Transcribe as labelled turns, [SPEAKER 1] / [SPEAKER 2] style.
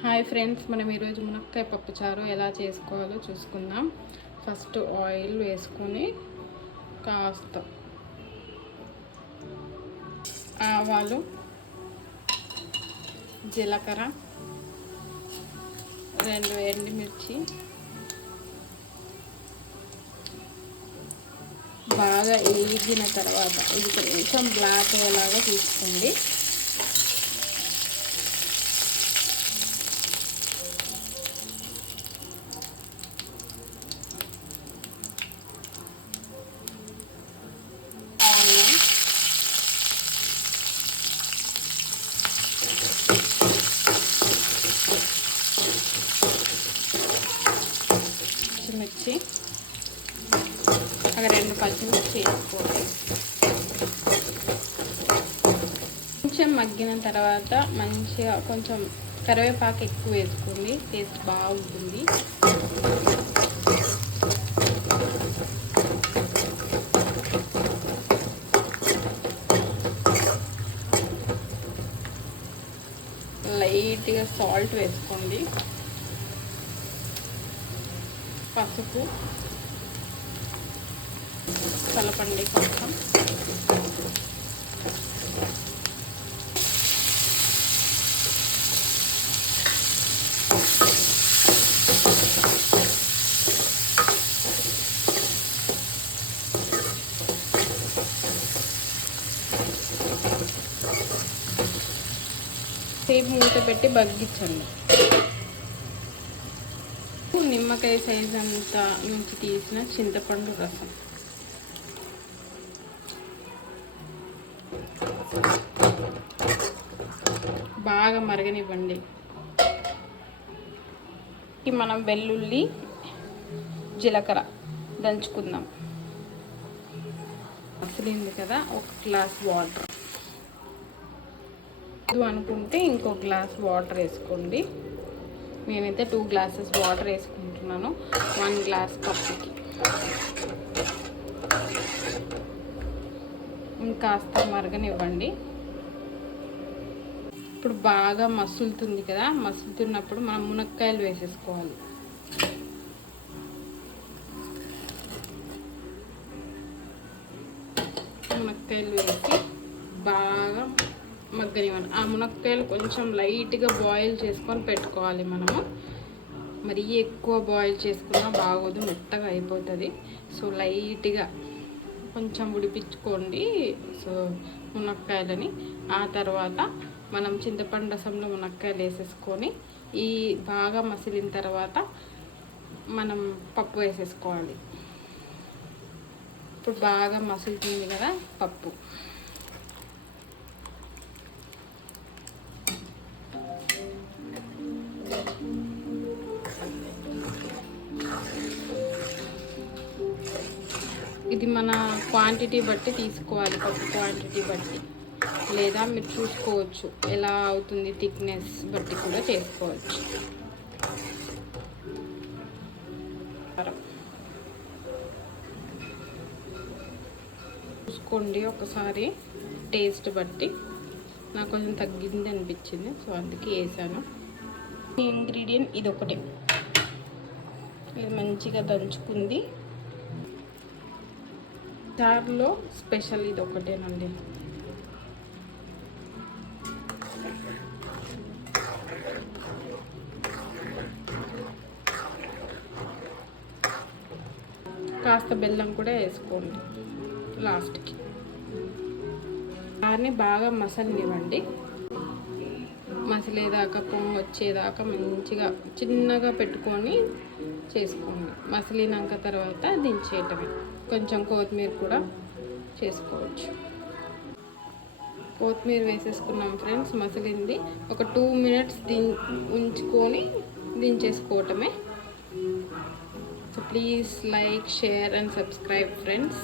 [SPEAKER 1] Hi friends మనం ఈరోజు మునక్కాయ పప్పుచారు ఎలా చేసుకోవాలో చూసుకుందాం. ఫస్ట్ ఆయిల్ వేసుకొని కాస్త ఆవాలు జీలకర్ర రెండు ఎండుమిర్చి బాగా వేగిన తర్వాత ఇది కొంచెం బ్లాక్ అయ్యేలాగా తీసుకోండి. పచ్చిమిర్చి. ఒక రెండు పచ్చిమిర్చి వేసుకోండి కొంచెం మగ్గిన తర్వాత మంచిగా కొంచెం కరివేపాకు ఎక్కువ వేసుకోండి. టేస్ట్ బాగుంటుంది. లైట్గా సాల్ట్ వేసుకోండి. పసుపు కలపండి కొంచెం. సేపు మూత పెట్టి బగ్గించండి నిమ్మకాయ సైజ్ అంతా నుంచి తీసిన చింతపండు రసం. బాగా మరగనివ్వండి. మనం వెల్లుల్లి జీలకర్ర దంచుకుందాం. అసలింది కదా ఒక గ్లాస్ వాటర్ అనుకుంటే ఇంకో గ్లాస్ వాటర్ వేసుకోండి. నేనైతే టూ గ్లాసెస్ వాటర్ వేసుకుంటున్నాను. వన్ గ్లాస్ కప్పుకి. ఇంకాస్త మరగనివ్వండి. ఇప్పుడు బాగా మసులుతుంది కదా మసులుతున్నప్పుడు మనం మునక్కాయలు వేసేసుకోవాలి. మునక్కాయలు వేసి బాగా మగ్గనివ్వండి ఆ మునక్కాయలు కొంచెం లైట్గా బాయిల్ చేసుకొని పెట్టుకోవాలి మనము. మరీ ఎక్కువ బాయిల్ చేసుకున్నా బాగోదు మెత్తగా అయిపోతుంది. సో లైట్గా కొంచెం ఉడిపించుకోండి. సో మునక్కాయలని. ఆ తర్వాత మనం చింతపండు రసంలో మునక్కాయలు వేసేసుకొని ఈ బాగా మసిలిన తర్వాత మనం పప్పు వేసేసుకోవాలి. ఇప్పుడు బాగా మసులుతుంది కదా పప్పు. ఇది మన క్వాంటిటీ బట్టి తీసుకోవాలి పప్పు క్వాంటిటీ బట్టి. లేదా మీరు చూసుకోవచ్చు ఎలా అవుతుంది థిక్నెస్ బట్టి కూడా చేసుకోవచ్చు. చూసుకోండి ఒకసారి టేస్ట్ బట్టి. నాకు కొంచెం తగ్గింది అనిపించింది సో అందుకే వేసాను. ఇంగ్రీడియంట్ ఇది ఒకటే ఇది మంచిగా దంచుకుంది. స్టార్లో స్పెషల్ ఇది ఒకటేనండి కాస్త బెల్లం కూడా వేసుకోండి లాస్ట్కి. దాన్ని బాగా మసలనివ్వండి. మసిలేదాకా పొంగు వచ్చేదాకా మంచిగా చిన్నగా పెట్టుకొని చేసుకోండి. మసిలినాక తర్వాత దించేయటమే. కొంచెం కొత్తిమీర కూడా చేసుకోవచ్చు. కొత్తిమీర వేసేసుకున్నాం ఫ్రెండ్స్ మసిలింది. ఒక టూ మినిట్స్ దిం ఉంచుకొని దించేసుకోవటమే. So please like share and subscribe friends